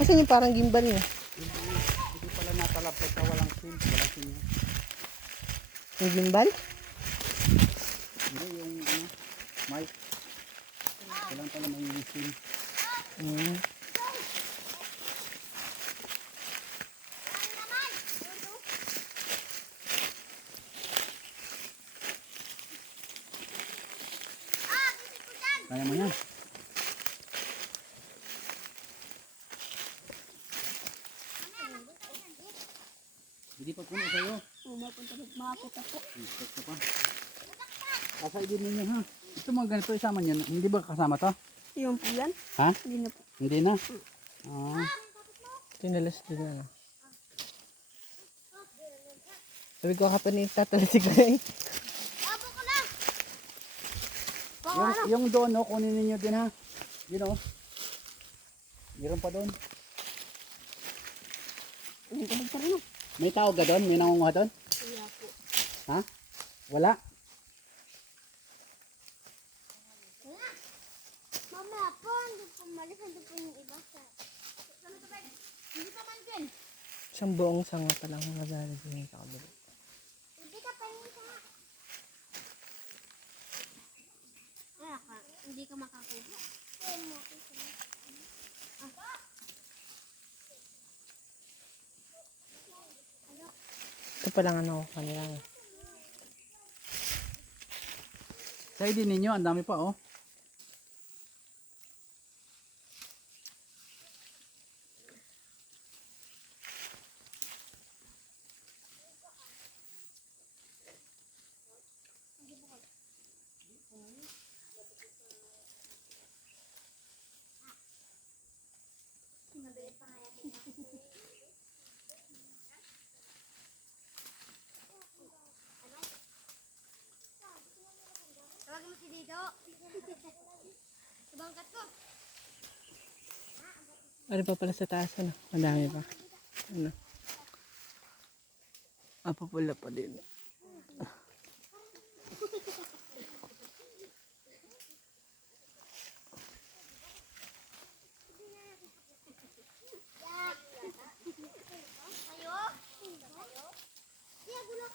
Kasi yung parang gimbal niya. Hindi pala natalab pagka walang sim. Walang sim yun. Yung gimbal? Hindi, yung ano, mic. Walang pala may sim. Hmm. Kaya mo yan. Hindi pa puno sa'yo. Makakita po. Ito pa. Kasay din ninyo ha. Ito mga ganito isama niyo. Hindi ba kasama to? Yung po yan? Ha? Hindi na po. Hindi na. Ah. Tinalas din na. Sabi ko kapanit tatalas ko eh. Yung doon, no, kunin ninyo din ha. Yun o. Meron pa doon. May tao ka doon? May nangunguha doon? Wala po. Ha? Wala? Mama po, hindi po malis. Hindi po yung iba sa... Hindi pa man din. Isang buong sanga pa lang naglalagay sa kabila. Hindi ka pa yung sa... Wala ka. Hindi ka makakuha. Ito pa lang ano ko kanila. Sa'yo din ninyo, ang dami pa oh. Tawagin mo si Dito. Bangkat ko. Ano pa pala sa taas ano? Ang dami pa. Ano? Pula pa din. Ayo. Iya, gulak.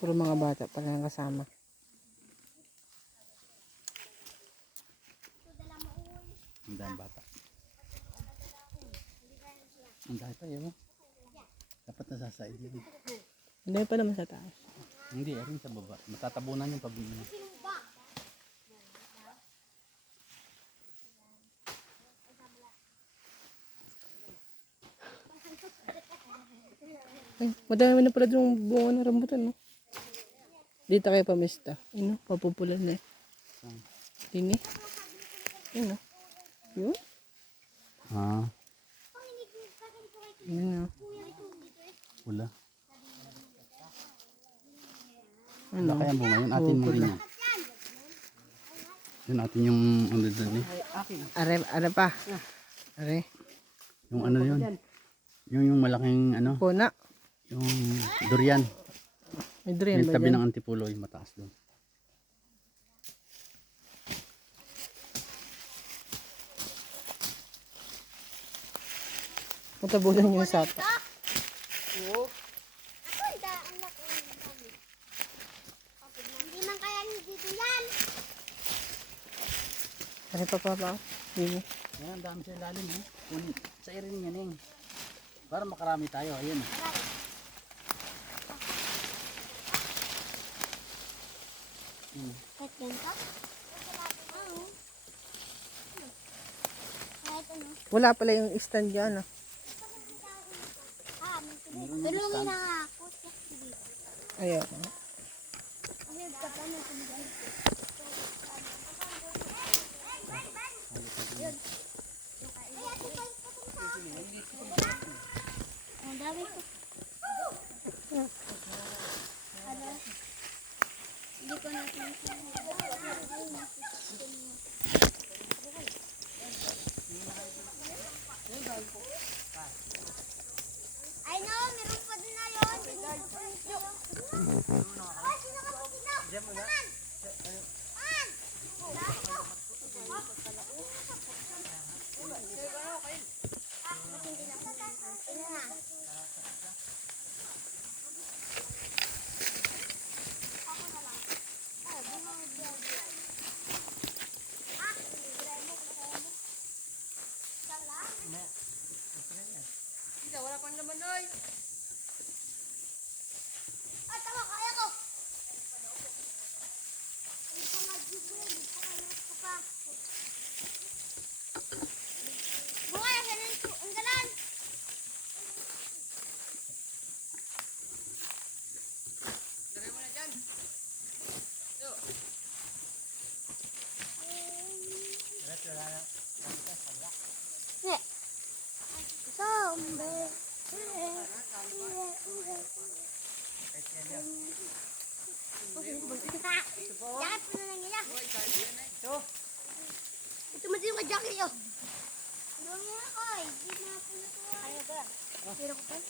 Puro mga bata pala ang kasama. Ang dami bata. Ang dami pa yun. Dapat nasasaid yun. Ang dami pa naman sa taas. Hindi, rin sa baba. Matatabunan yung pabili niya. Ay, madami na pala yung bunga ng rambutan, no? Dito kayo pamista. Ano? Papupulan na eh. Dini. Yun, no? Yun? Ah, Yun, no? wala. Ano? Wala kaya bunga yun. Atin mo rin yan. Yun atin yung ano doon eh. Are, ano pa? Are, Yung ano yun. Yung malaking ano. puna. Yung durian. May durian Yung ba tabi dyan? ng antipulo yung mataas doon. Matabulan yung sapa. Oo. Ako, anak ko. Hindi man kaya ni Dito yan. Ano pa ba? Dini. Ayan, ang dami sa ilalim eh. Kunin. Sa irin yan eh. Para makarami tayo. Ayun. Kahit ganito? Oo. Kahit ano. Wala pala yung stand dyan, no? Tulungin na nga ako. Ayan. Kasi kapano kumigay. Ang dami ko. Hindi ko natin I know, meron pa din na yun. Ay, sino ka? Sino? Naman! An! laki yun. Doon nga ako eh. Di na po na to. Ayaw ba? Pero ko pa.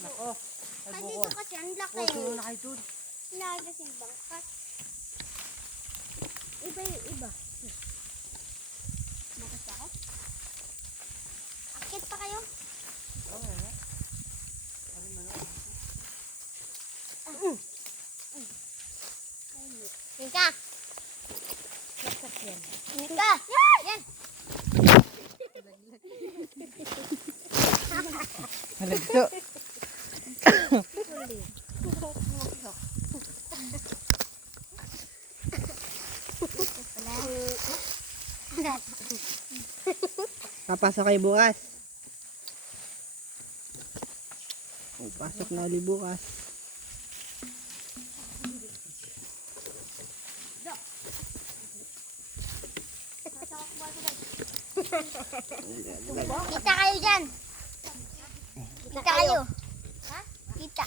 Nako. Ay, dito kasi ang laki. Puso na kayo dun. Lagi kasing bangkat. Iba yung iba. Bakit ako? Akit pa kayo? Mika! Mika! Yan! Halagto. Papasok kayo bukas. Oh, pasok na ulit bukas. Kita kayo dyan. Kita kayo. Ha? Kita.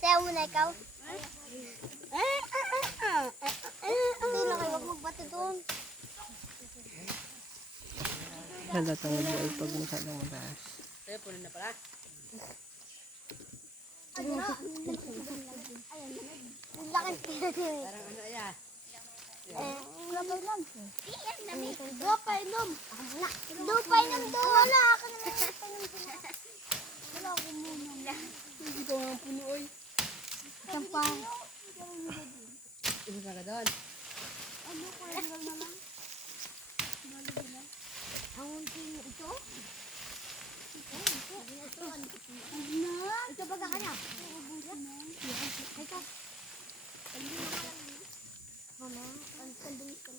Sayaw mo na ikaw. Hindi na kayo. Huwag magbato doon. Halatang buhay pag masyadong mataas. Ang laki pinag-iwi. Parang ano yan? Lupay nom. Lupay nom. Lupay nom doon. Wala ka na lupay nom doon. Wala ko muna. Hindi ko nga puno oy. Sampa. Ano ka doon? Ano ko na lang? Ang unting ito? Ito baga ka na? Ito. Mama, ang kandung ko.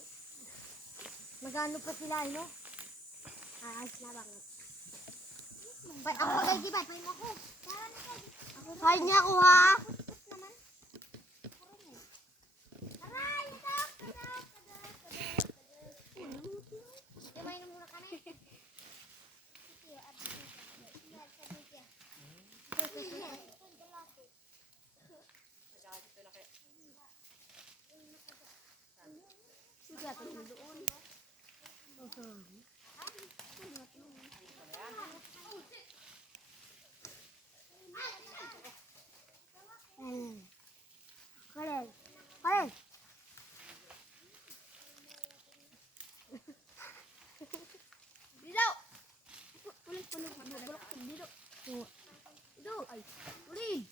Magano pa sila, no? Ayos na bang. Ako kayo, di ba? Pahin ako. Pahin niya ako, ha? Aray, ito! Kumain na muna kami. Karen. Karen. Dito. Dito. Dito. Ay. Uli.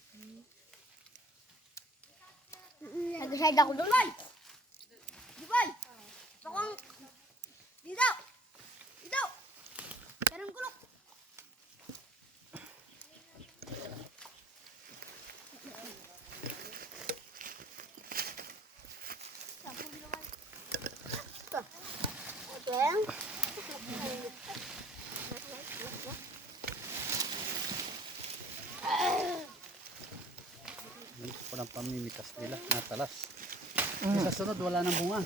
Nag-side ako doon, Bay. Di, Bay. Pakong. Dito. Dito. Karang kulok. Ito po ng pamimitas nila, natalas. Sa sunod, wala nang bunga.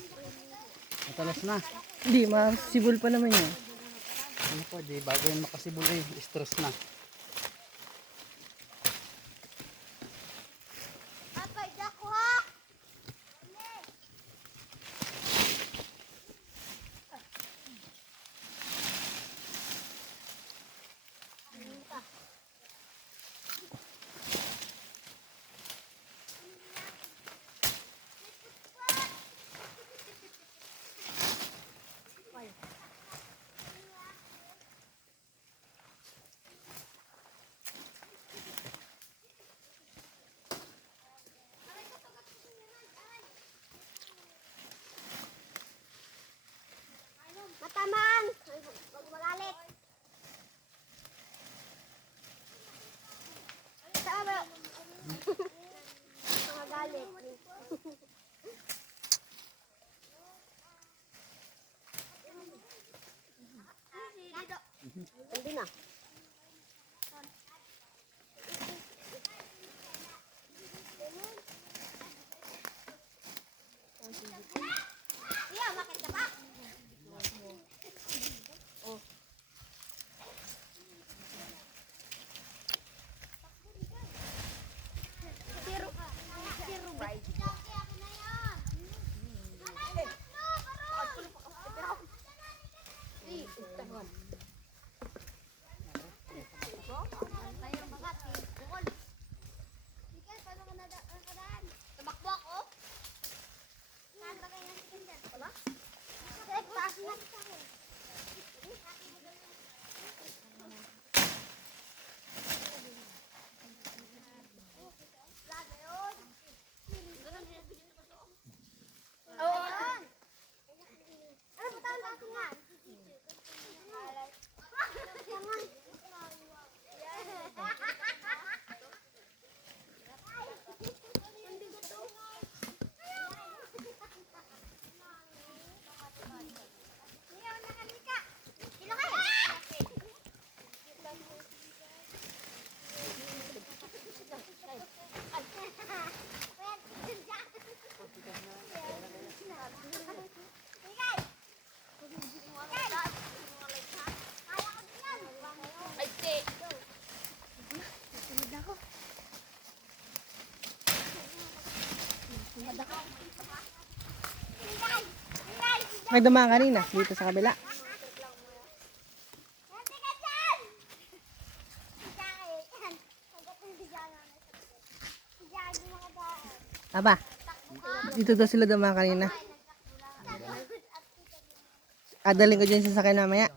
Natalas na. Hindi, masibol pa naman yun. Ano po, di bago yan makasibol eh, stress na. Apay, dako ha. Matamaan. Huwag magalit. Saan ba? Magalit. Dito. Hindi na. Iya, bakit ka ba? Zero right. May dumaan kanina dito sa kabila. Aba, dito daw sila dumaan kanina. Adaling ko dyan sa sakay namaya.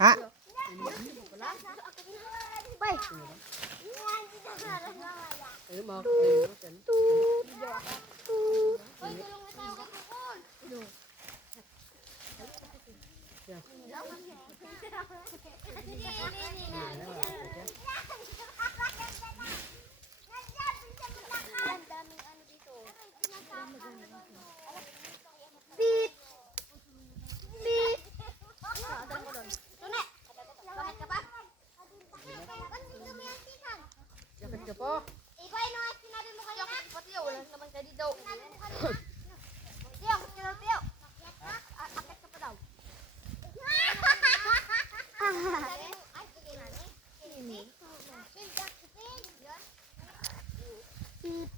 Ha? Bay. Beep. Beep. Tune. Bakit ka pa? Jakit ka po. Iba yung mga sinabi mo kanina. Pati yun, wala naman ka dito. Sinabi mo kanina. Tiyo, tiyo. Akit ka pa daw. Pip. Pip.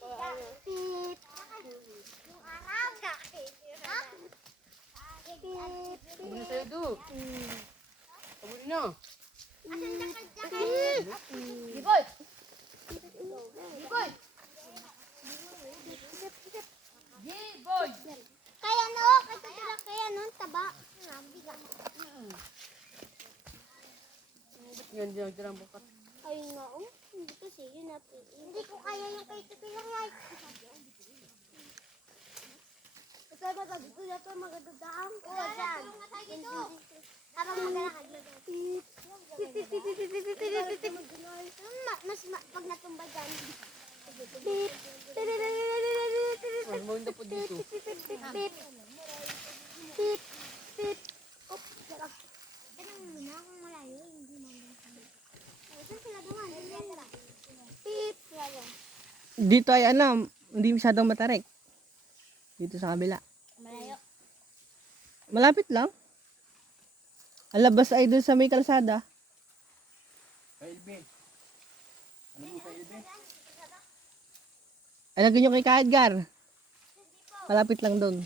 Yung araw. Pip. Ano sa'yo, Du? Pabuli na. Giboy! Giboy! Giboy! Kaya no, kaya nun, taba. Bigat. Yan, diyan, diyan, bukat. Ayun nga, hindi kasi yun natin. Hindi ko kaya yung kay Tutulang yan. Ito ba sabi ko na ito magdadaan? Oo, dyan. Habang maglalakad. Mas pag natumba dyan. Oh, mawinda po dito. Pip. Pip. Pip. Op, sarap. Ganun muna kung malayo, hindi mamaya. Saan sila duman? Pip. Dito ay ano, hindi masyadong matarik. Dito sa kabila. Malayo. Malapit lang. Ang labas ay doon sa may kalsada. KLB. Ano mo KLB? Ay, lagyan nyo kay Ka Edgar. Malapit lang doon.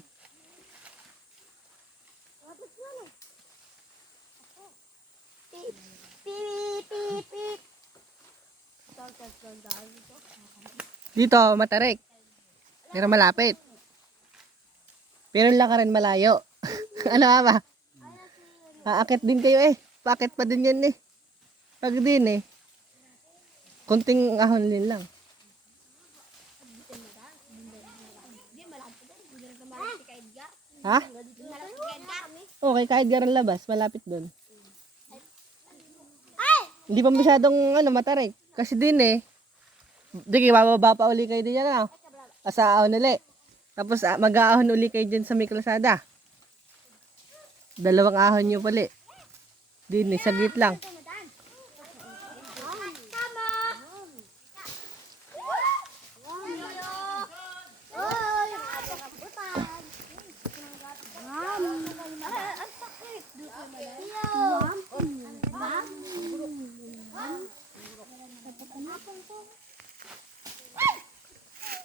Pip. Pip. Pip. Pip. Dito, matarik. Pero malapit. Pero lang ka rin malayo. Ano ba? Aakit din kayo eh. Paakit pa din yan eh. Pag din eh. Kunting ahon din lang. Ha? Okay, kahit Edgar ang labas, malapit doon. Hindi pa masyadong ano, matarik. Kasi din eh. Di, bababa pa uli kayo din yan ano. Asa ahon uli. Tapos mag-aahon uli kayo dyan sa may kalsada. Dalawang ahon nyo pali. Din eh, saglit lang.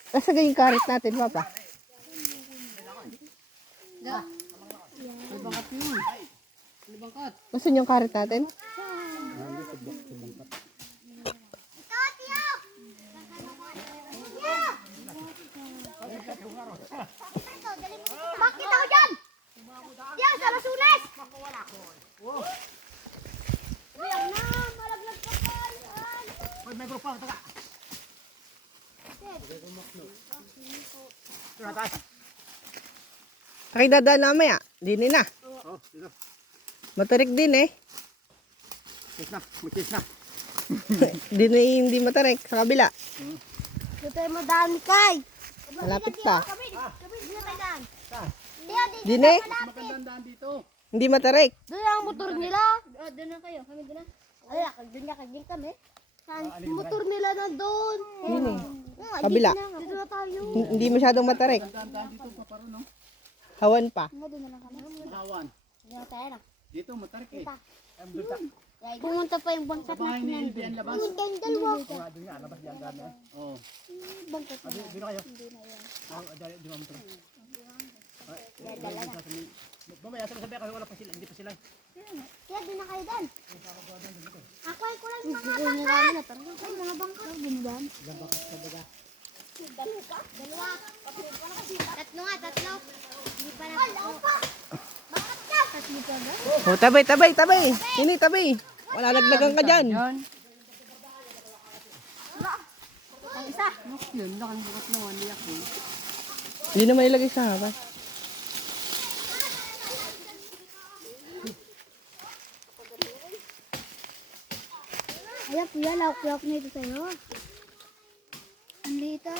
Nasa yung karit natin, Papa? Nasaan yung karit natin? Bakit ako dyan? Diyan, sa Lasunes! Ayan na, malaglag ka pa. Hoy, may grupo, taga. Tuna tayo. Kaya dadaan na mamaya. Dini na. Oh, dito. Matarik din eh. Kiss na, mag-kiss na. Dini hindi matarik. Sa kabila. Dito mo daan, Kay. Malapit pa. Dito tayo daan. Saan? Dini, Magandang daan dito. hindi matarik. Doon ang motor nila. Doon na kayo, kami doon na. Ay, doon na kaging kami. Motor nila na doon. Dini. Kabila. Dito na tayo. Hindi masyadong matarik. Magandang daan dito, paparo, no? Hawan pa. Doon na lang kami. Mahawan. Doon na tayo na. Dito, matarik eh. Doon Pumunta pa yung bangkat bahay natin ni yan. Elby ang labas. Pumunta yung dalawa. Doon nga, labas yan daan eh. Oh. bangkot na. Dito kayo. Hindi na yan. Dali, di mo ito. Mamaya, sabi kasi wala pa sila, hindi pa sila. Kaya di na kayo dan. Ako ay kulang mga bangkat. Ay, mga bangkat. Gindan. Dalawa. Tatlo nga, tatlo. Hindi pa na. Wala pa. Bakit ka? Tatlo pa ba? Oh, tabay, tabay, tabay. Sini, tabay. Wala laglagan ka dyan. Ang isa. Hindi naman ilagay sa haba. Ayan, kuya, lawak-lawak na ito sa'yo. Ang lito.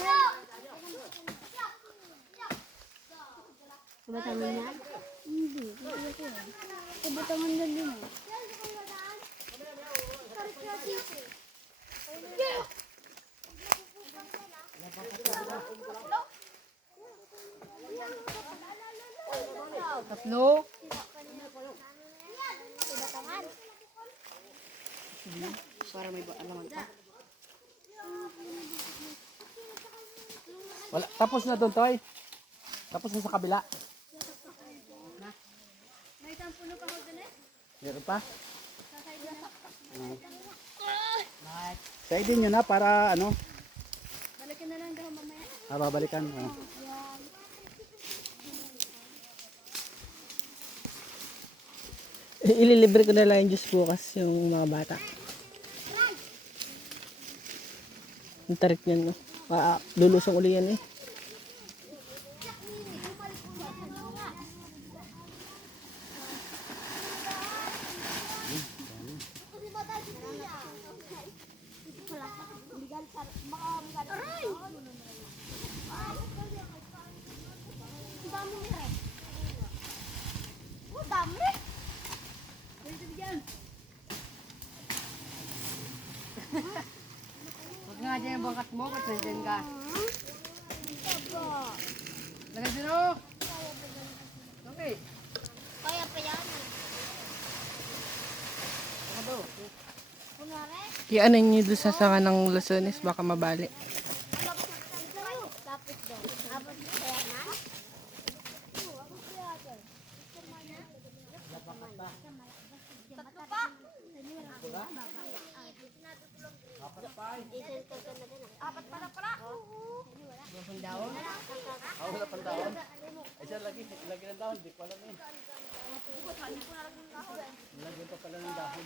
Kabatangan yan? Hindi. Kabatangan na din eh. Tatlo. Kabatangan. Para may alaman pa. Wala. Tapos na doon, Toy. Tapos na sa kabila. May isang puno pa ko dun eh. Meron pa? Side nyo na para ano, Balikin na lang daw mamaya. babalikan. Ililibre ko na lang yung juice bukas yung mga bata. Ang tarik niyan, no? Lulusong uli yan eh. Huwag nga dyan yung bangkat mo, kasi nandyan ka. Lagay dyan o. Okay. Kaya pa yan. Ano to? Kunwari. Iano nyo doon sa sanga ng Lusones, baka mabali. Tapos daw. Abot mo kaya na? Tatlo pa. Apat pa na pala. Ang daon? Wala pang daon. Ay siya, lagi ng daon, di ko alam eh. Lagyan pa pala ng dahon.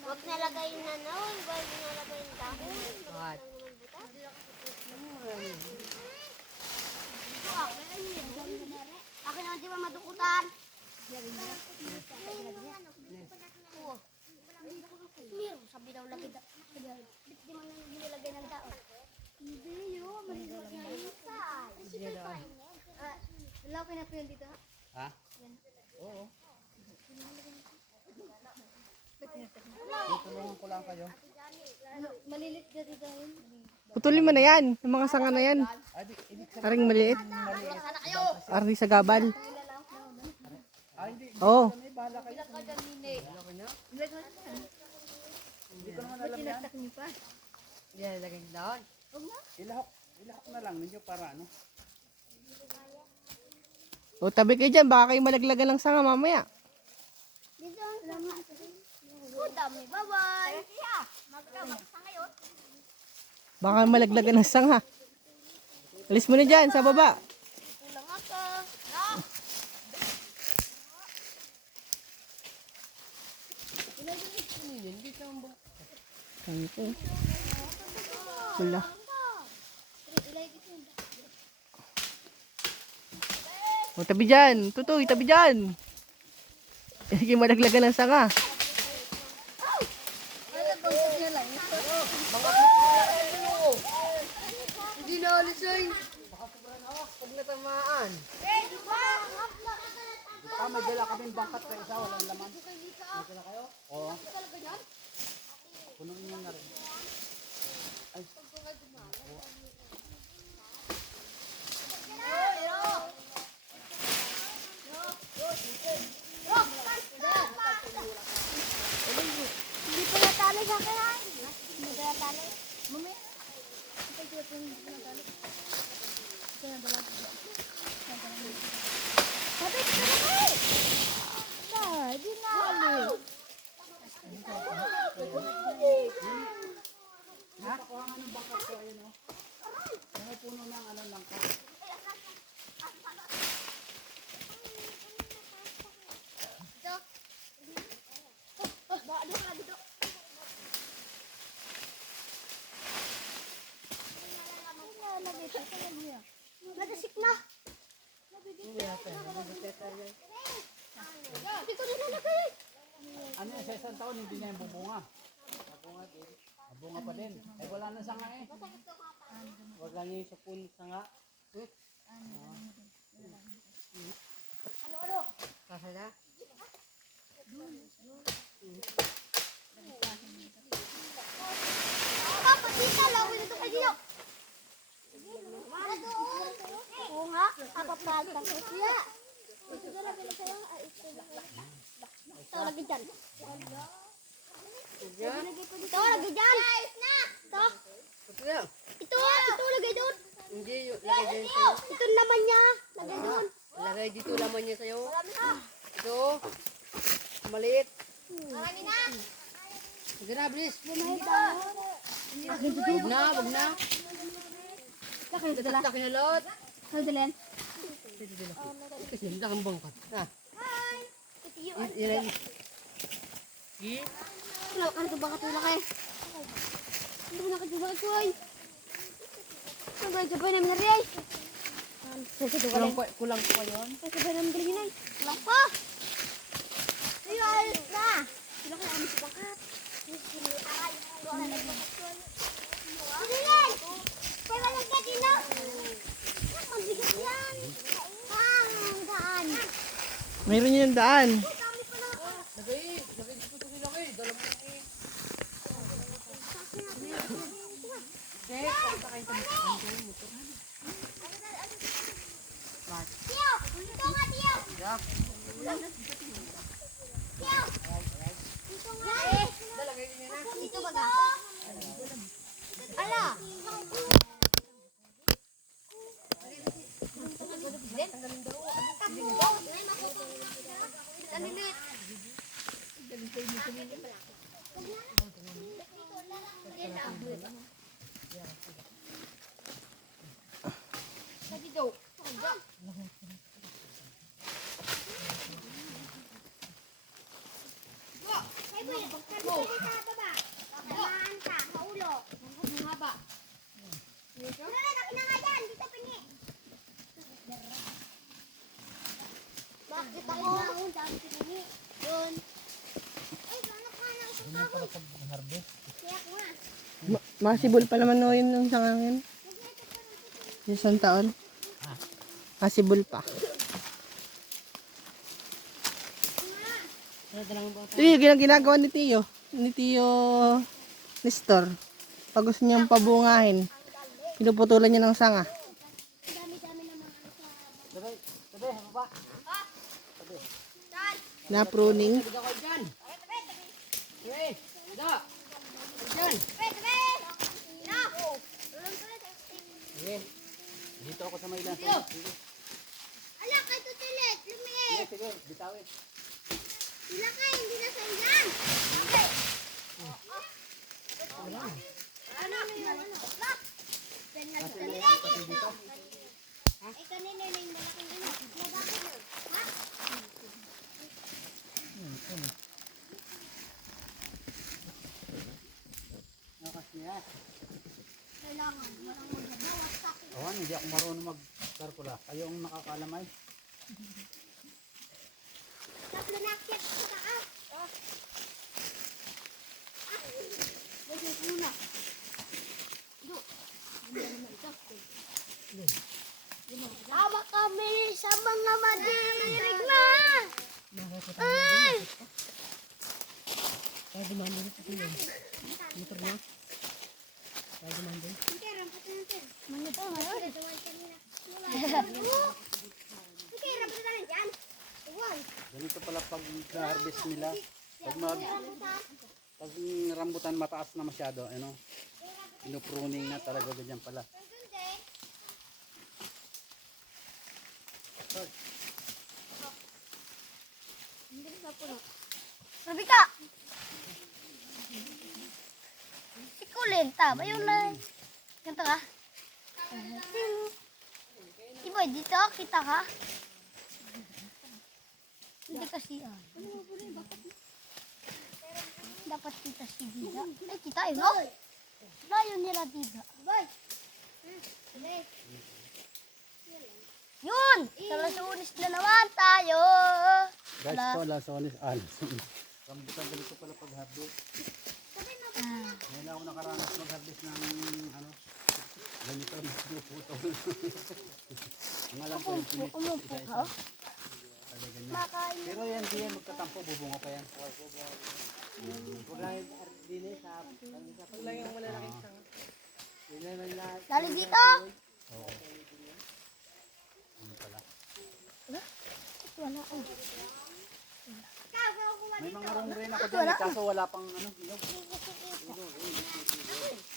Huwag nalagay na no, huwag nalagay yung dahon. Bakit? Akin naman di ba madukutan? Meron, sabi daw lagi daw. Di mo nang nilagay ng daon. Hindi yun, malilagay na inside. Wala ko na po yun dito. Ha? Oo. Tutulungan ko lang kayo. Malilit ka dito yun. Putulin mo na yan, yung mga sanga na yan. Ay, ibig sabihin, Aring maliit. Aring sa gabal. hindi. Oo. May bahala kayo. Hindi ko naman alam yan. Yan, lagay yung daon. Ilahok na lang ninyo para ano. O tabi kayo dyan, baka kayo malaglagan ng sanga mamaya. Dito. Oh, dami. Bye-bye. Magkabaksa ngayon. Baka malaglagan ng sanga. Alis mo na dyan, sa baba. Kulang ako. Sabi ko. Wala. O tabi dyan, tutoy, tabi dyan. Hindi malaglagan ng sanga. Hindi na alisay. Pag natamaan. May dala kaming bangkat sa isa, walang laman. Dala kayo? Oo. Punuin nyo na rin. sa akin ha. Nagtatali. Mami. Ito yung nagtatali. Ito yung nagtatali. Sabi ko na kayo. Di na. Nakakuha nga ng bangkat ko, ayun o. May puno ng ano lang ka. Nagasik na. Hindi ko nilalagay. Ano yan, sa isang taon, hindi niya yung bubunga. Bunga pa din. Eh, wala na sanga eh. Huwag lang yung sapun sa nga. Ano? Kasa na? Kapatita, lawin ito kayo dito. Oo nga, kapapalitan ko siya. Ito lagi sa'yo. Ito lagi dyan. Ito lagi dyan. Ito. Ito lagay doon. Hindi, lagay dyan sa'yo. Ito naman niya. Lagay doon. Lagay dito laman niya sa'yo. Ito. Maliit. Marami na. Sige na, bilis. Dito. Huwag na. Tatak na lot. Ano dalhin? Kasi hindi kang bangkat. Ah, Hi. Ito yung yan. Sige. ano ito ba katulak eh? Ano na katulak ito ay? Sabay namin na rin ay. Kulang pa yun. Sabay namin galing yun ay. Kulang pa. Ayun, ayos na. Kulang ka namin sa bakat. Sinilay! Pwede lang ka dino. Mabigat yan. Daan. Mayroon yung daan. Kami pa na. Lagay dito sa nilaki. Dala mo eh. Tiyo! Dito nga, Tiyo! Yeah. Tiyo! Dito nga eh. Lagay din yan na. Dito ba ga? Ala! Ay, boy, sabi ka sa baba. Tamaan ka, sa ulo. Ang haba. Laki na nga yan, dito pingi. Bakit ako? Ang dami pingi. Doon. Ay, gano'n ka na isang kahoy. Kaya ko nga. Masibol pa naman no yun ng sangangin. Isang taon. Masibol pa. Ito yung ginagawa ni Tio. Ni Tio Nestor. Pag gusto niyang pabungahin, pinuputulan niya ng sanga. Ang dami-dami naman ano sa... Tabi, baba. Na pruning. Liga ko dyan. Hey, liga. Dyan. Sige. Dito ako sa may ilan. Ala, kay Tutilit, lumiit. Sige, bitawin. Sila kayo, hindi na sa ilan. Okay. Ano yung ano? Lock. Dito. Ay, kanina na yung malaking ino. Bakit yun? Ha? Nakas niya. Kailangan, walang magbabawas sa akin. Awan, hindi ako marunong mag-karkula. Kayo ang nakakalamay. Tatlo na akyat sa taas. Bagay muna. Hawak kami sa mga madirig na. Ay! Kaya dumandun sa tulong. Motor na. Kaya dumandun. Sige, rampat natin. Mga to, ngayon. Sige, rampat natin dyan. Iwan. Ganito pala pag na-harvest nila. Pag mag Pag rambutan mataas na masyado, ano, pinupruning na talaga ganyan pala. Sabi ka! Si Kulin, tama yun na. Ganto ka? Iboy, dito, kita ka? Hindi kasi dapat kita si Dida. Ay, kita yun, no? Layo nila Dida. Yun! Sa Lasunis na naman tayo! Guys, ito lasones. Lasones. Rambutan ganito pala pag harvest. Ngayon ako nakaranas mag-harvest ng ano, ganito, puto. Ang alam ko yung pinis. Umupo ka, oh. Makain. Pero yan, di yan magtatampo, bubunga pa yan. Dali dito! Ano pala? Wala, oh. May mga rong rin ako dyan, kaso wala pang ano, hinog.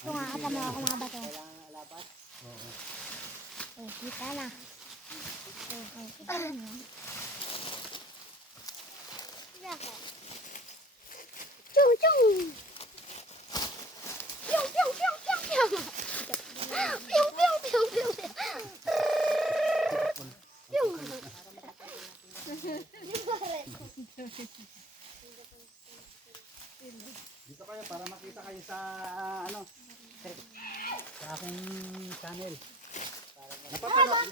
Ito nga, kasama ako mga bato. Oo. Oh, kita na. Oh, kita na. Chung, chung! Pyong, pyong, pyong, pyong, pyong! Pyong, pyong, pyong, pyong! Pyong! Dito kayo para makita kayo sa ano, sa aking channel. Napapanood.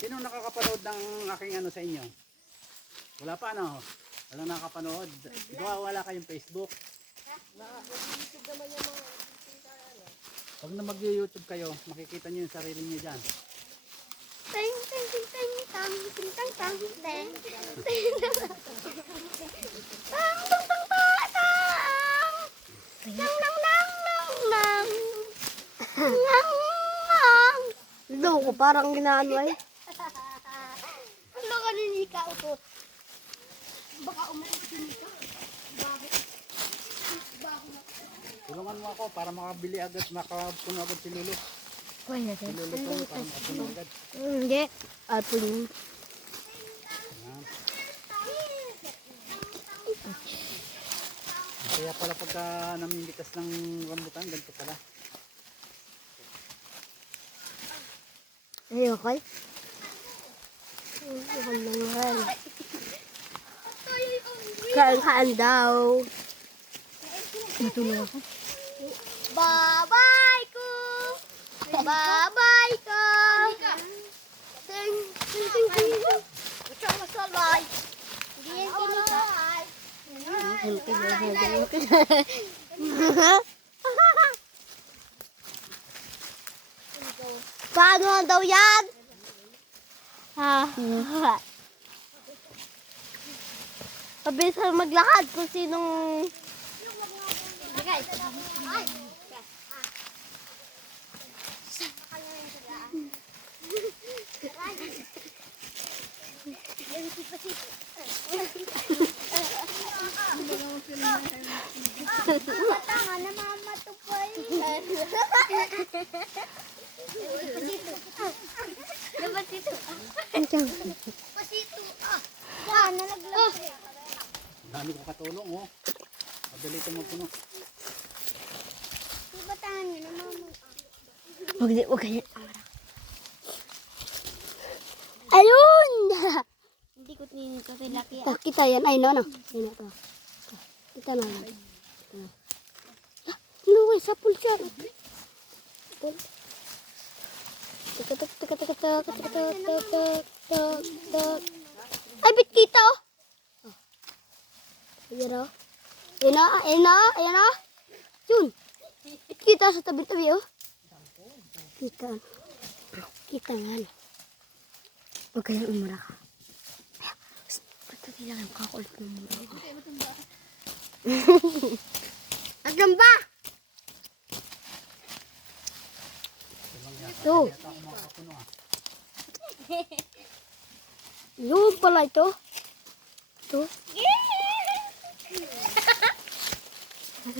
Sino nakakapanood ng aking ano sa inyo? Wala pa ano? Walang nakakapanood. Ikaw wala kayong Facebook. Pag na mag-YouTube kayo, makikita niyo yung sarili niyo diyan. Ting, ting, ting, ting, tang, ting, tang, tang, ting, ting, tang, tang, tang, tang, tang. Nang, nang, nang, nang, nang. Nang, nang. Doon ko parang ginaano ay. Ano ka ninika ito? Baka umuot sinika. Bakit? Tulungan mo ako para makabili agad, makapuno agad si Lulu. Wala Si Lulu to, para makapuno agad. Hindi. Ato yun. Ayan. Kaya pala pagka namimitas ng rambutan, ganito pala. Ay, okay. Ay, naman. Kaan daw. Matulog ako. Bye-bye ko! Bye-bye ko! Ting, ting, ting, ting. Ucap masalay. Hindi yan tinitay. Paano daw yan? Pabilisan maglakad kung sinong... Tanga na mama to po. Pasito. Pasito. Ah, nalaglag. Dami ko katulong, oh. Madali ito magpuno. Diba tangan nyo na mama? Huwag ganyan. Ayun! Hindi ko tinin ko laki. Kita yan. Ay, no. Yan ito. Kita na yan. Luway, sapul siya. Sapul. Ay, bit kita, oh. Ayan, oh. Ayan, oh. Yun. Bit kita sa tabi-tabi, oh. Kita. Kita nga. Huwag kayong umura ka. Ba't hindi lang yung kakulit ng umura ko? Agam ba? Ito. Yung pala ito. Ito. Yan,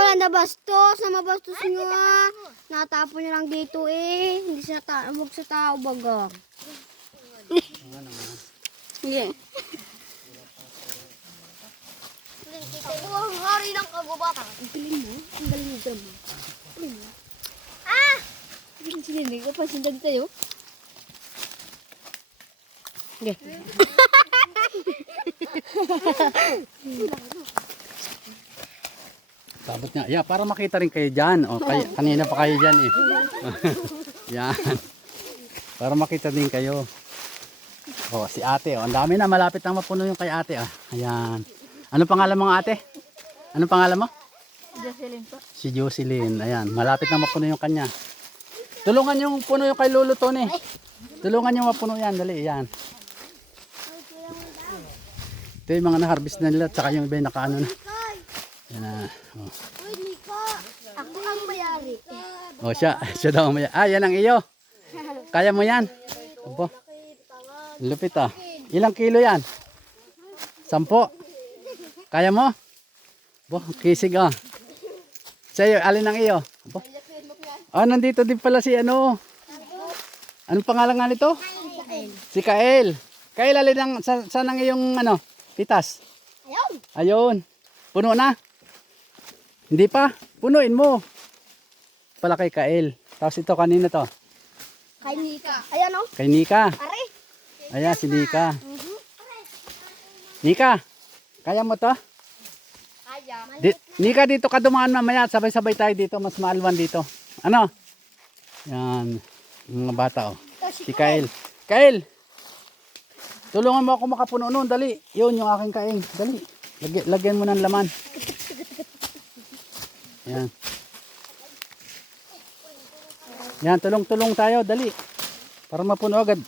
wala na bastos. Na mabastos nyo ah. Natapon nyo lang dito eh. Hindi siya huwag sa tao baga. Yeah. Ako ang hari ng kagubatan. Ang galing mo. Ang galing mo drum mo. Galing mo. Ah! Sige, hindi ko pasindag tayo. Okay. Sabot niya. Yeah, para makita rin kayo dyan. O, kanina pa kayo dyan eh. Yan. Para makita din kayo. O, si ate. O, ang dami na. Malapit na mapuno yung kay ate. Ah. Ayan. Ano pangalan mo nga ate? Ano pangalan mo? Jocelyn po. Si Jocelyn. Ayan. Malapit na mapuno yung kanya. Tulungan yung puno yung kay Lolo Tony. Tulungan yung mapuno yan. Dali. Yan. Ito yung mga na-harvest na nila. Tsaka yung iba yung nakaano na. Yan na. O. Uy, Nika! Ako ang mayari. O siya. Siya daw ang may... Ah, yan ang iyo. Kaya mo yan. Opo. Lupit ah. Ilang kilo yan? 10. Kaya mo? Bo, kisig ah. Sa'yo, alin ang iyo? Bo. Ah, nandito din pala si ano. Anong pangalan nga nito? Si Kael. Kael, alin ang, saan ang iyong ano, pitas? Ayun! Ayun. Puno na? Hindi pa? Punuin mo. Pala kay Kael. Tapos ito kanina to. Kay Nika. Ayan o. Kay Nika. Pare. Ayan si Nika. Nika, kaya mo to? Kaya. Nika, dito ka dumaan mamaya. Sabay-sabay tayo dito. Mas maalwan dito. Ano? Yan. Mga bata oh. Si Kael. Kael! Tulungan mo ako makapuno nun. Dali. Yun yung aking kaing. Dali. Lagyan mo ng laman. Yan. Yan, tulong-tulong tayo. Dali. Para mapuno agad.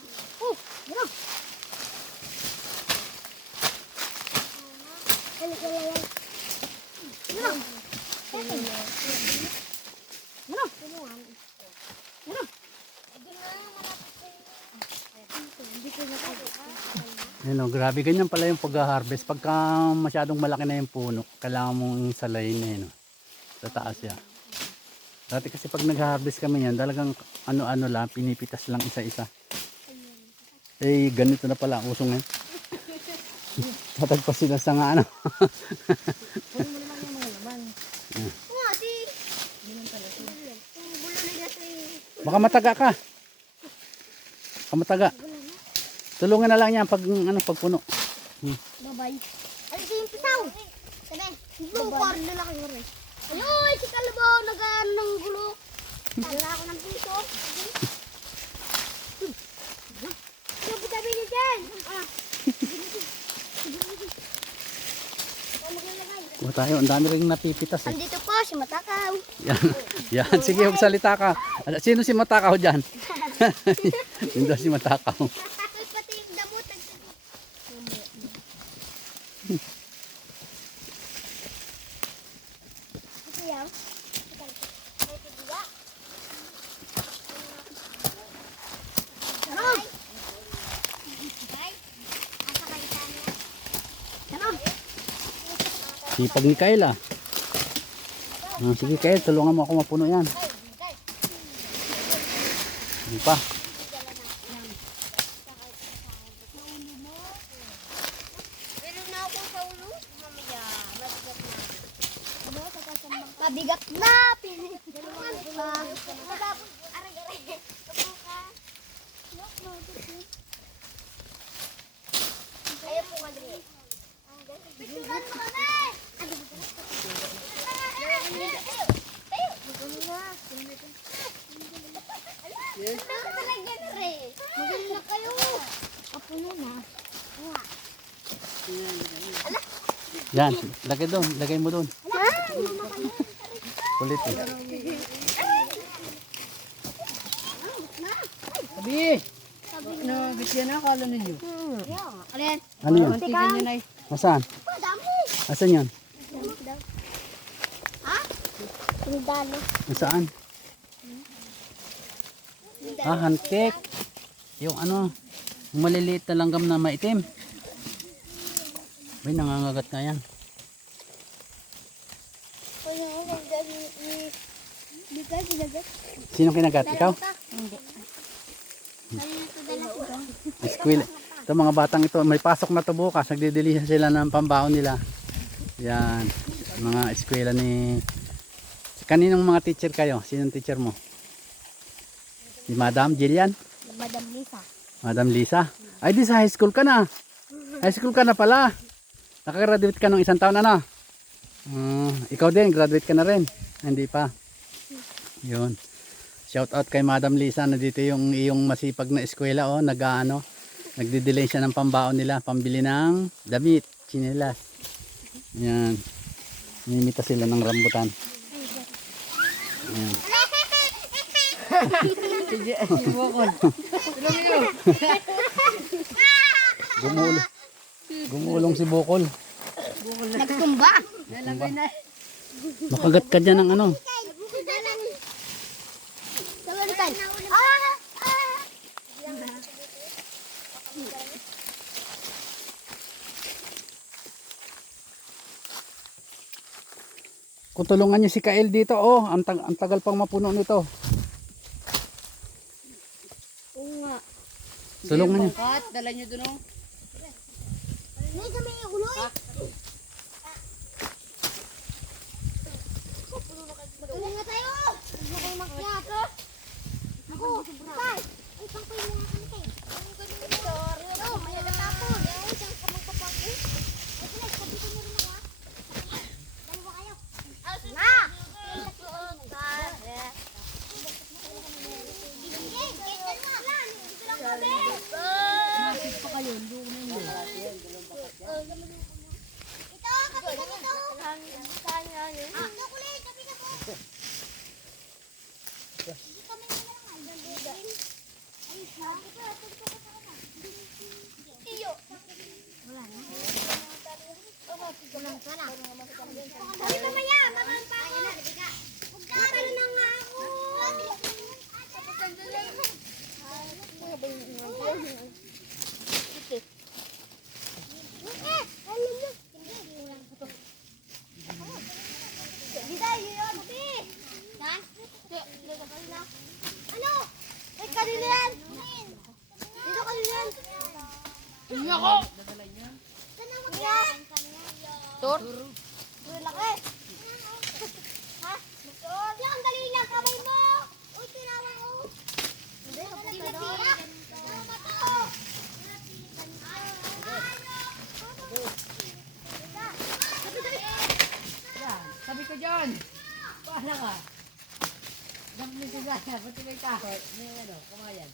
Yan o, grabe ganyan pala yung pag-harvest. Pagka masyadong malaki na yung puno, kailangan mong salayin na yun. Sa taas yan. Dati kasi pag nag-harvest kami yan, talagang ano-ano lang, pinipitas lang isa-isa. Eh, ganito na pala ang uso ngayon. Tatagpas sila sa nga ano. Baka mataga ka. Baka mataga. Tulungan na lang yan pag ano pagpuno. Bye-bye. Ay, ito yung pisaw. Sabi, bukor na lang yun eh. Ayun, si Kalabaw, nag-ano ng gulo. Wala ako ng piso. Sabi niyo dyan. O tayo, ang dami rin napipitas eh. Andito po si Matakaw. Yan, yan. Sige, magsalita ka. Sino si Matakaw dyan? Hindi si Matakaw. Pati yung damot. Ito yan. Sipag ni Kyle ah. Sige Kyle, tulungan mo ako mapuno yan. Hindi pa. Mabigat na. Ayaw po madali. Picturean mo kami! Magaling na kayo. Apuno na. Yan, lagay doon, lagay mo doon. Kulit eh. Sabi! Nabigyan na akala ninyo. Alin? Ano yun? Tignan nyo na eh. Nasaan? Dami. Nasaan yun? Ha? Ang dami. Nasaan? Ah, handcake. Yung ano, yung maliliit na langgam na maitim. May nangangagat na yan. Sino kinagat? Ikaw? Eskwela. Ito mga batang ito, may pasok na to bukas. Nagdidilihan sila ng pambaon nila. Yan. Mga eskwela ni... Kaninong mga teacher kayo? Sinong teacher mo? Si Madam Jillian? Madam Lisa. Madam Lisa? Ay, di sa high school ka na. High school ka na pala. Nakagraduate ka nung isang taon na. Ikaw din, graduate ka na rin. Hindi pa. Yun. Shout out kay Madam Lisa na dito yung iyong masipag na eskwela. Oh, nagdidelay siya ng pambaon nila. Pambili ng damit, tsinelas. Yan. Nimita sila ng rambutan. Yan. Gumulong si Bukol. Nagtumba. Makagat ka dyan ng ano. Sabalikan. Kung tulungan niyo si Kael dito, oh, ang tagal pang mapuno nito. Oo nga. Tulungan niyo. Kat, dala nyo dun oh. Hindi kami uloy. Tulong na tayo. Huwag kayo makyat. Ako. Tay. Ay, pangkoy mo nga kami tayo. Ito, may nagatapon. Ay, saan ka magpapagod? Ay, sila, sabi ko nyo rin ako. Dalawa kayo. Na! Ay, mamaya, mamang pa ako. Magkakaroon na nga ako. Ano? Ay, kanina yan. Dito kanina yan. Hindi ako. Sana mag-yan. Tur? Laki. Ha? Di ang dali lang kamay mo. Uy, tinawan ko. Hindi, matira. Mato. Sabi ko dyan. Paala ka. Dami ko sana. Pati may kahit. May ano, kumayan.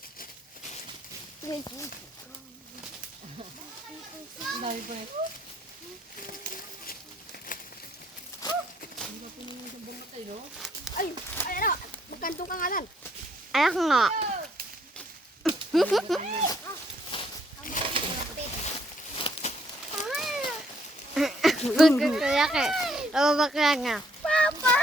Ang dami po eh. Ay, ano? Magkanto ka nga lang. Ayak nga. Magkakayak eh. O, bakla nga. Papa!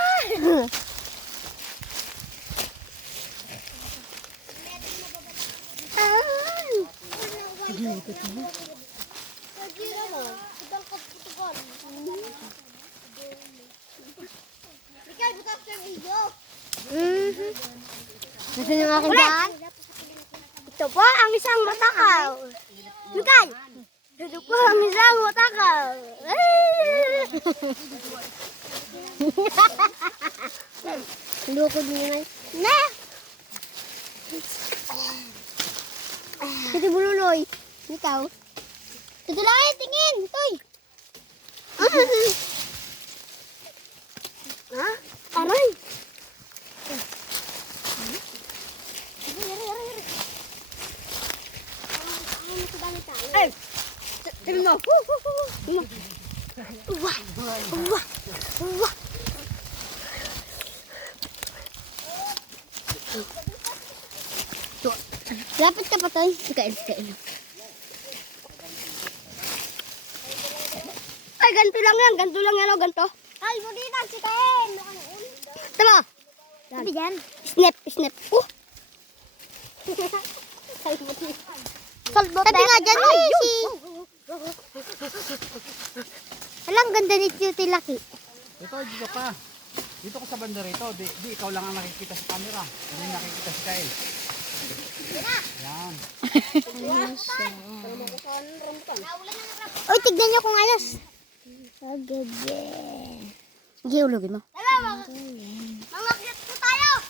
Gusto niyo aking daan? Ito po ang isang matakaw. Mikay! Ito po ang isang matakaw. Loko din naman. Na! Ito bululoy. Ikaw? Ito lang, tingin. Toy. Ha? Aray. Ay! Tignan mo. Uwa! Uwa! Uwa! Lapit ka pa tayo. Sikain. Ay, ganito lang yan. Ganito lang yan o, ganito. Ay, hindi na. Sikain. Tama. Sabi dyan. Snap. Salbot. Sabi nga dyan eh, si... Alang ganda ni Cutie Lucky. Ito, dito pa. Dito ko sa banda rito. Di ikaw lang ang nakikita sa camera. Hindi nakikita si Kyle. Yan. Uy, tignan nyo kung ayos. Agade. Giulugin mo. Mga cute po tayo.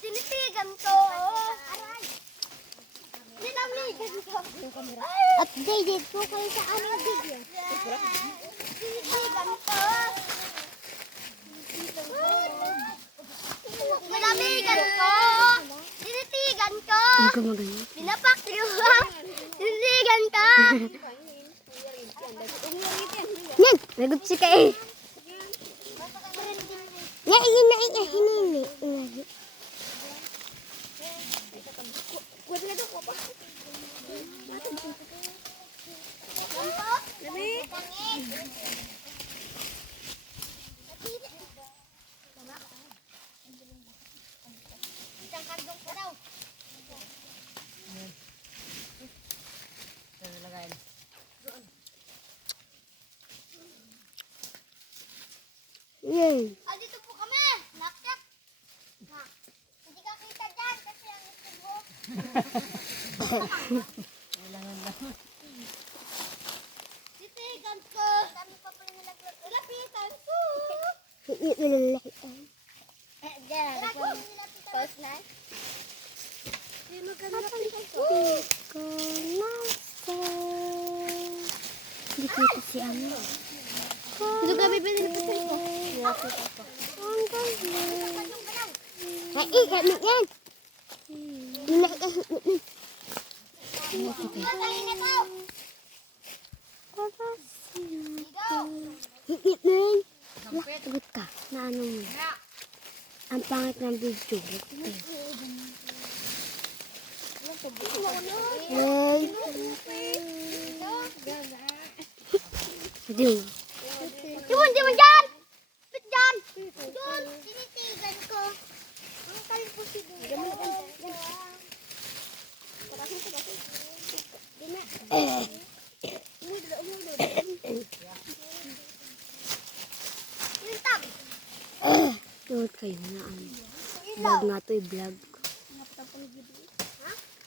Tinitigan ko. Tinamigan ko. Updated po kayo sa aming video. Tinitigan ko. Tinamigan ko. Tinitigan ko. Pinapakluha. Tinitigan ko. Yan, lagot si Kay. Yan, hinini. Yan. Dito po kami. Nakyak. Hindi ka kita dyan kasi ang ito mo. Titigan ko. Dami pa pala nilaglag. Lapitan ko. Diyan. Pause na. Hindi kita si Ano. Dito ka bibili ng pagkain ko. Ay, kami yan. Natayin ito. Higit na yun. Sagot ka na ano mo. Ang pangit ng video. Hey. Diyo. Dimon dyan! Pit dyan! Doon! Tinitigan ko. Ang kalpo si Yung tag. Tuwad kayo na ano. Vlog nga to, i-vlog.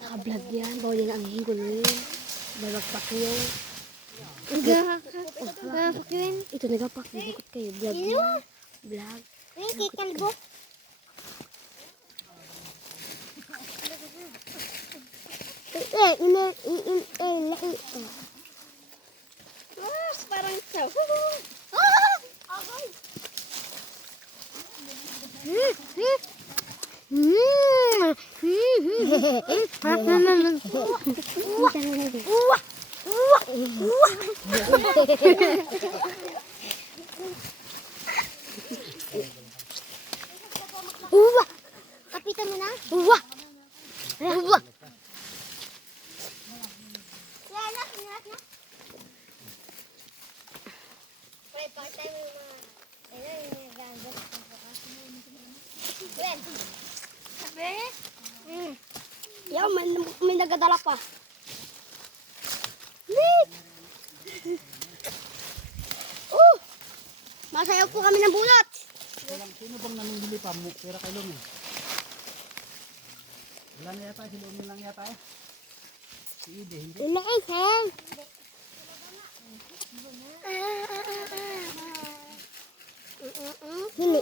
Naka-vlog yan. Bawal yan ang hingulin. Balagpak yun. Nagkakak yun. Ito nagapak. Nagkakot kayo. Vlog yan. Vlog. Yung kay kalbo. Parang saw. Agay! Kapitan mo na? Lahat na. Wait, part-time yung mga... Ayun, yung gagawin ko ka. When? Sabi? Yaw, may nagadala pa. Masayaw po kami ng bulot. Sino bang namimili pa? Pera kay Lumi. Wala na yata. Si Lumi lang yata eh. Si Ide, hindi. Inaisang. Hili.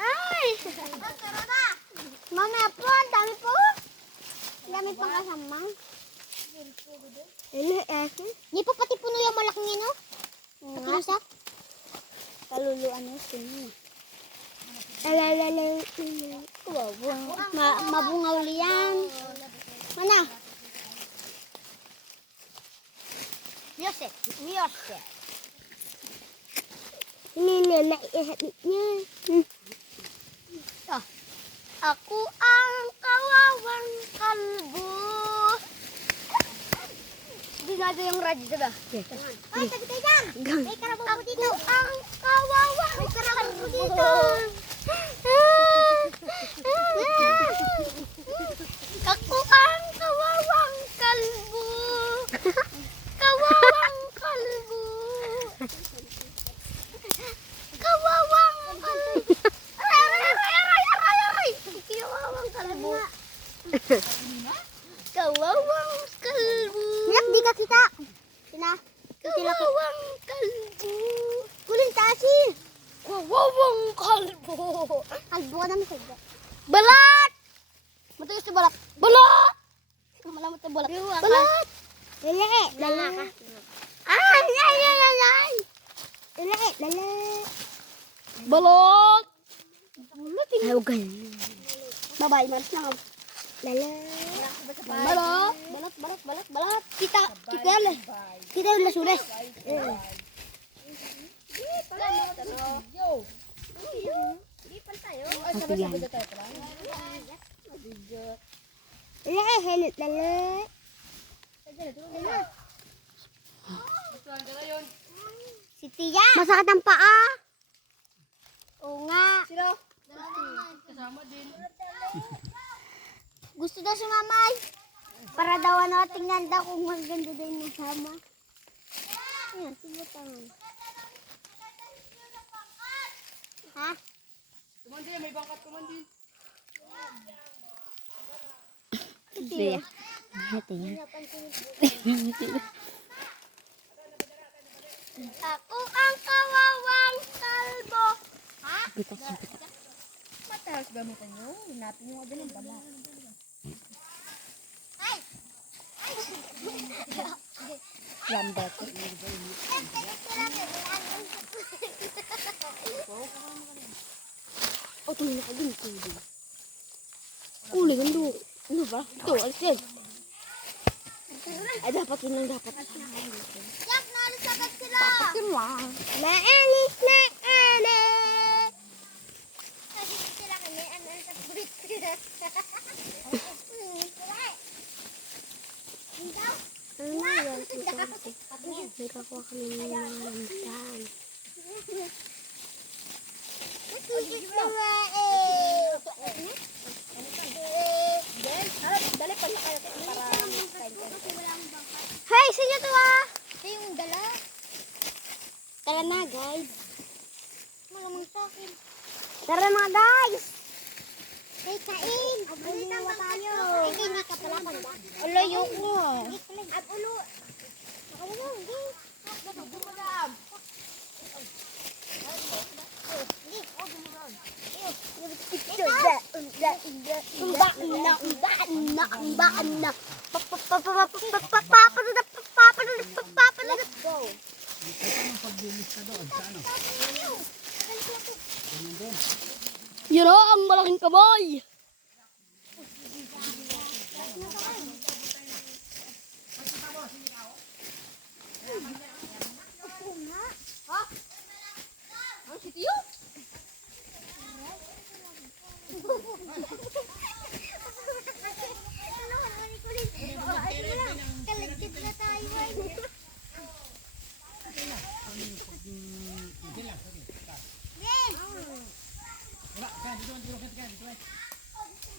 Ay! Mamaya po, ang dami po. Ang dami pang kasamang. Di po pati puno yung malaking yun, no? Pati lusak. Kaluluan na sino. Mabungaw liyan. Mana? Yosef. Naiihatid niya. Ako ang kawawang kalbo. Binado yung radyo, diba? Ay, sabi tayo dyan. Wawang kalbo. Kalbo ka naman sa balat! Matigas na balat. Balat! Malamot na balat. Balat! Lala. Lala ka. Ah! Lala. Lala. Lala. Lala. Balat! Balat. Ayaw ganyan. Babae, maris na nga. Lala. Balat. Balat, balat, balat, balat. Kita yan. Kita yung lasunes. Lala, helit, lala. Si Tia. Masakit ang paa. Oo nga. Sino? Kasama din. Gusto daw sumamay. Para daw ano, tingnan daw kung maganda daw yung nasama. Ayan, sibutangan. Ha? Kumandi, may bangkat kumandi. Tia. Tia. Ako ang kawawang kalbo. Ha? Mataas gamitan nyo. Hinapin nyo agad ng bala. Ay! Lambat. Oh, tumingin ako din. Uli, gando. Ano ba? Ito, alis yan. Ay, dapat yun lang dapat. Yak, naalis agad sila. Papakin lang. Naalis na alis. Kasi sila kami, ano sa burit sila. Ano yan? Nagkakuha kami ng mga lamsan. Dali pa na kayo para Hey, sino to ah? ito yung dala. Tara na guys. Malamang sa akin. Tara na guys. Hey, kain. Abuliwa tayo. Ay, hindi ka pala panda. Alayo ko. Abulo. Abulo, hindi. Gumulam. Anong paglilis ka doon? Sa ano? Ganyan din. Yun o, ang malaking kamay. Kalagkit na tayo. Wala, kaya dito, dito, kaya dito.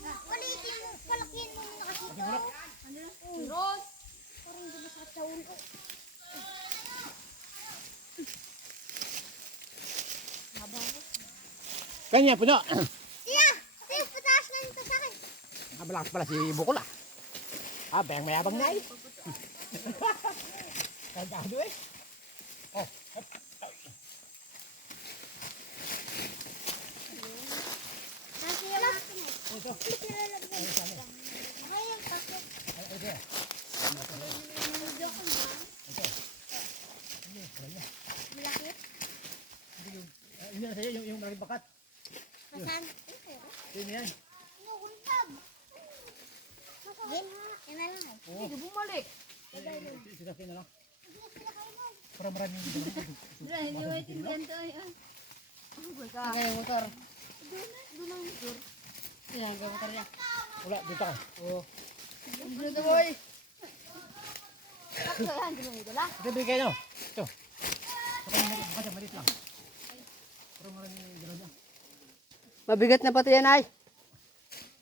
Palitin mo, palakihin mo na kasi. Ron! Parang hindi masakit sa ulo. Kanya, puno. Tia! Tia, pataas na nito sa akin. Abalakas pala si Bukol ah. Ah, bayang mayabang na eh. Kagado eh. Oh, Kasi yung akin eh. ito. Okay, yung pasok. Ito. Medyo ko na. Malaki. Hindi na sa'yo, yung malaking bakat. Masan? Yun yan. Inuuntag. Yan na lang eh. Hindi bumalik. Sisapin na lang. Para maraming dito. Hindi mo itindihan to. Kaya yung motor. Doon ang motor. Yan, ang motor niya. Wala, dito ka. Oo. Dito boy. Tatlo yan, di mo idala. Ito bigay no. Ito. Baka malit lang. Para maraming dito niya. Mabigat na pati yan ay.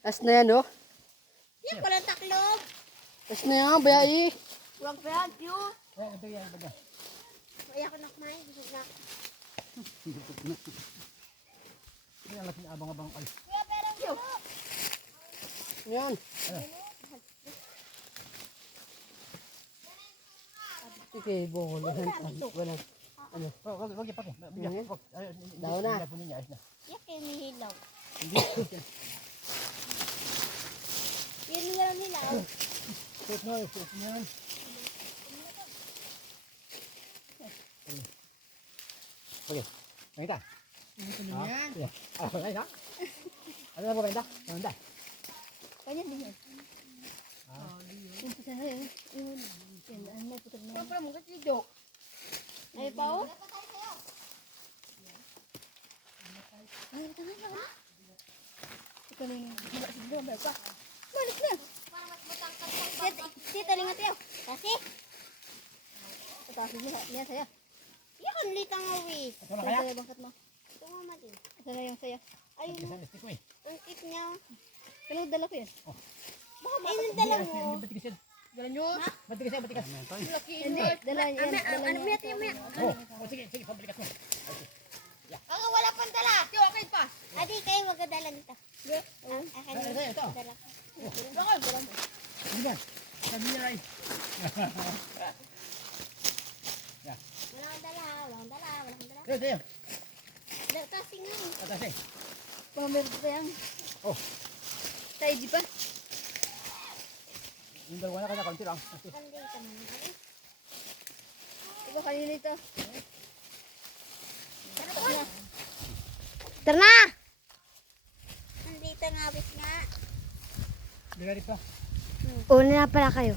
Tas na yan oh. Yan pala taklob. Tas na yan, bayai. Huwag pa yan, cute. Ito yan, ito yan. Kaya ko nakmain, busog na. Hindi ang laking abang-abang. Ay, Kuya, pero cute. Yan. Sige, bukol. Walang. Ano? Wag ipati. Bigyan. Daw na. Hindi po niya ayos na. Yak yung nihilaw. Hindi. Yun lang nilaw. Suot na, suot na yan. Okay. Nakita? Yan. Ah, nakita? Ano na po benda? Benda. Kanya din yan. Yung pusa na yun. Yun. Ano na pusa na. Siyempre mo kasi joke. Ay pa oh. Ay, ito na lang. Ito na yung siguro ba pa. Balik na. Tita lingat yaw. Kasi. Tatasin niya niya saya. Yan litang awi. Ito na kaya? Saya bangkat mo. Ito nga mati. Ito na yung saya. Ayun. Isa na stick mo eh. Ang cute niya. Kanong dala ko yan. Baka yung dala mo. Batikas yan. Dala nyo. Batikas yan, batikas. Laki. Hindi, dala niya. Dala niya. Oh, sige, sige, pabalikas mo. Ako wala pang dala. Yo, okay pa. Adi kayo magdadala nito. Akin Ano sa'yo, ito? dala. Bakit? Dala mo. Ano ba? Sabi niya ay. Wala kang dala. Wala kang dala. Wala kang dala. Sa'yo, sa'yo. Kasi nga. Atas eh. Pamir ko yan. Oh, Tayo di pa. yung dalawa na kanya, kaunti lang. Hindi ka man. Ikaw kanina ito. Tara na! Nandito nga, bis nga. Hindi ka rito. Una na pala kayo.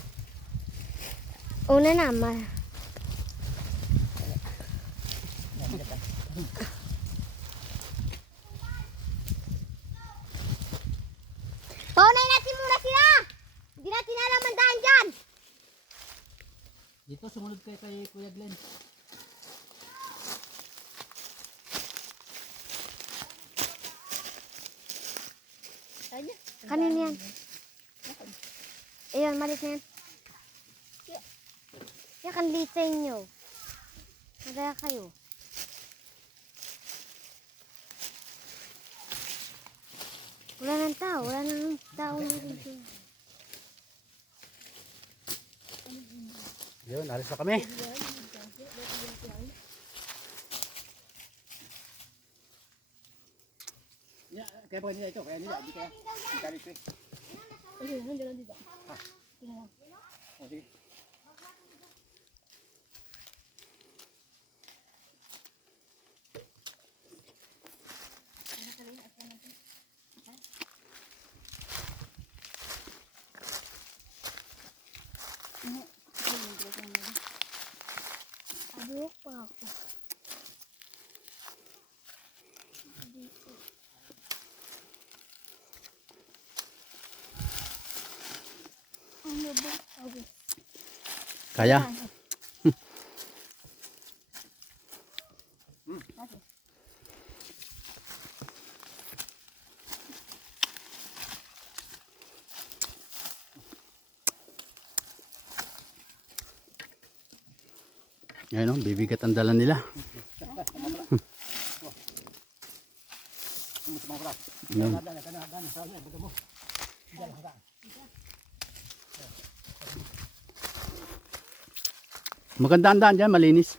Una na, Paunay natin muna sila! Hindi natin alam ang daan dyan! Dito, sumunod kayo kay Kuya Glenn. Kanya. Kanino yan? Ayun, malit na yan. Yan, kanlit sa inyo. Magaya kayo. Wala nang tao. Wala nang taong dito. Yun, alis na kami. Yeah, kaya pa nila ito, kaya nila, hindi kaya. Hindi kaya rito eh. Okay, nandiyan dito. O, sige. Abuk pa ako. Ano ba? Okay. Kaya? Ayan o, bibigat ang dala nila. Ayan. Maganda ang daan dyan, malinis.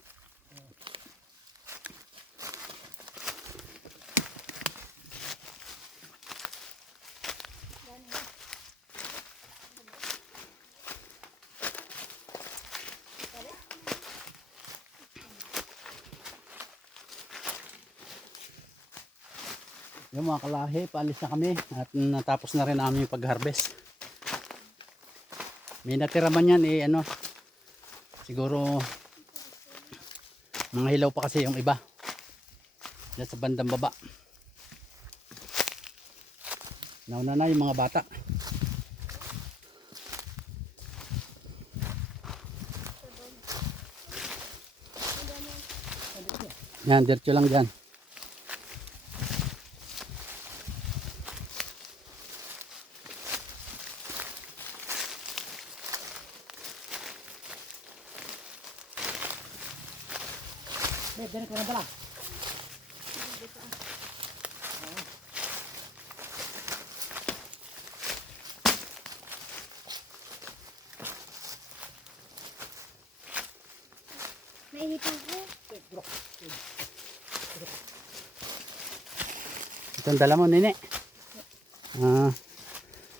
Yung mga kalahi, paalis na kami at natapos na rin namin yung pag-harvest. May natira man yan eh, ano, siguro mga hilaw pa kasi yung iba. Diyan sa bandang baba. Nauna na yung mga bata. Yan, diretso lang dyan. Diyan ko na pala. Mainit ako. Itong dala mo, nene. Ah,